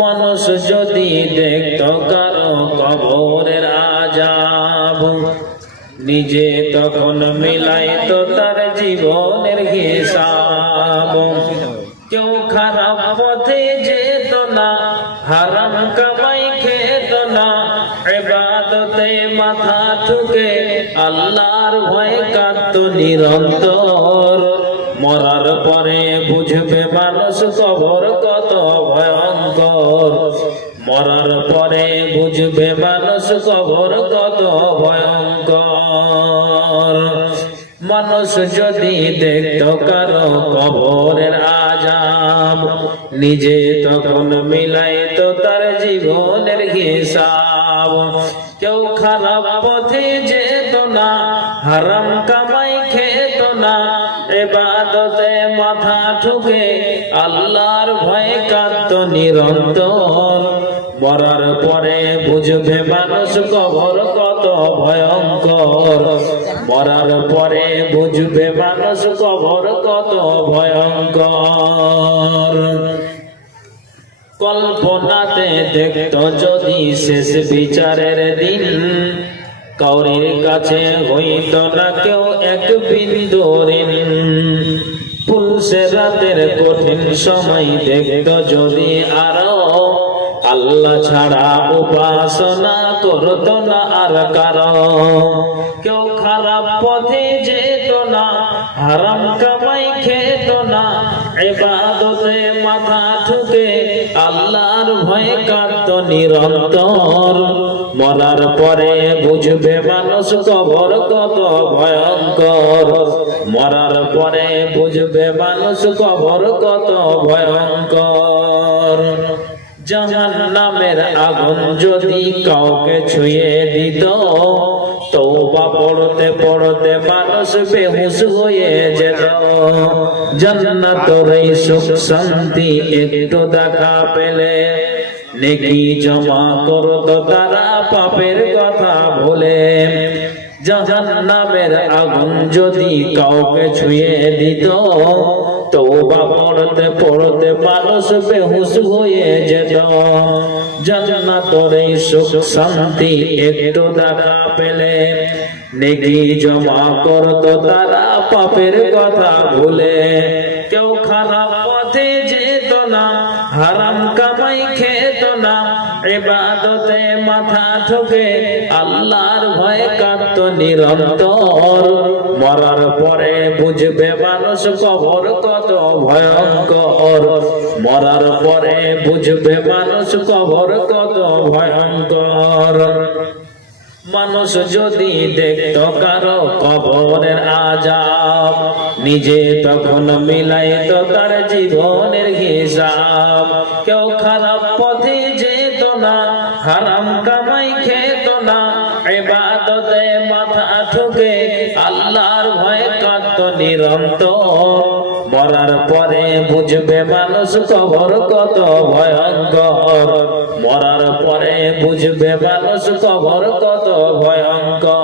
মানুষ যদি দেখতো কারো কবরের আযাব, নিজে তখন মিলাইতো তার জীবনের হিসাব। কেউ খারাপ পথে যেত না, হারাম কামাই খেত না, ইবাদতে মাথা ঠুকে আল্লাহর ভয়ে কাঁদতো নিরন্তর। মরার পরে বুঝবে মানুষ কবর কত ভয়ঙ্কর, মরার পরে বুঝবে মানুষ কবর কত ভয়ঙ্কর। মানুষ যদি দেখতো কারো কবরের আযাব, নিজে তখন মিলাইতো তার জীবনের হিসাব। কেউ খারাপ পথে যেত না, হারাম কামাই খেত না, ইবাদতে মাথা ঠুকে আল্লাহর ভয়ে কাঁদতো নিরন্তর। মরার পরে বুঝবে মানুষ কবর কত ভয়ঙ্কর, মরার পরে বুঝবে মানুষ কবর কত ভয়ঙ্কর। কল্পনাতে দেখতো যদি শেষ বিচারের দিন, কাউরির কাছে হইত না কেউ এক বিন্দু ঋণ। পুলসে রাতের কঠিন সময় দেখতো যদি আরো, আল্লাহ ছাড়া উপাসনা করত না আর কারো। কেউ খারাপ পথে যেত না, হারাম কামাই খেত না, ইবাদতে মাথা ঠুকে আল্লাহর ভয়ে কাঁদতো নিরন্তর। মরার পরে বুঝবে মানুষ কবর কত ভয়ঙ্কর, মরার পরে বুঝবে মানুষ কবর কত ভয়ঙ্কর। জাহান্নামের আগুন যদি কাউকে ছুঁয়ে দিত, তওবা পড়তে পড়তে মানুষ বেহুশ হয়ে যেত। জান্নাতের এই সুখ শান্তি একটু দেখা পেলে, নেকি জমা করত তারা পাপের কথা ভুলে। জাহান্নামের আগুন যদি কাউকে ছুঁয়ে দিত, তওবা পড়তে পড়তে মানুষ বেহুশ হয়ে যেত। জান্নাতের এই সুখ শান্তি একটু দেখা পেলে, নেকি জমা করত তারা পাপের কথা ভুলে। কেউ খারাপ পথে যেত না, হারাম কামাই খেত না, ইবাদতে মাথা ঠুকে আল্লাহর ভয়ে কাঁদতো নিরন্তর। মরার পরে বুঝবে মানুষ কবর কত ভয়ঙ্কর, মরার পরে বুঝবে মানুষ কবর কত ভয়ঙ্কর। মানুষ যদি দেখতো কারো কবরের আযাব, নিজে তখন মিলাইতো তার জীবনের হিসাব। কেউ খারাপ পথে যেত না, হারাম কামাই খেত না, ইবাদতে মাথা ঠুকে আল্লাহর ভয়ে কাঁদতো নিরন্তর। মরার পরে বুঝবে মানুষ কবর কত ভয়ঙ্কর, মরার পরে বুঝবে মানুষ কবর কত ভয়ঙ্কর।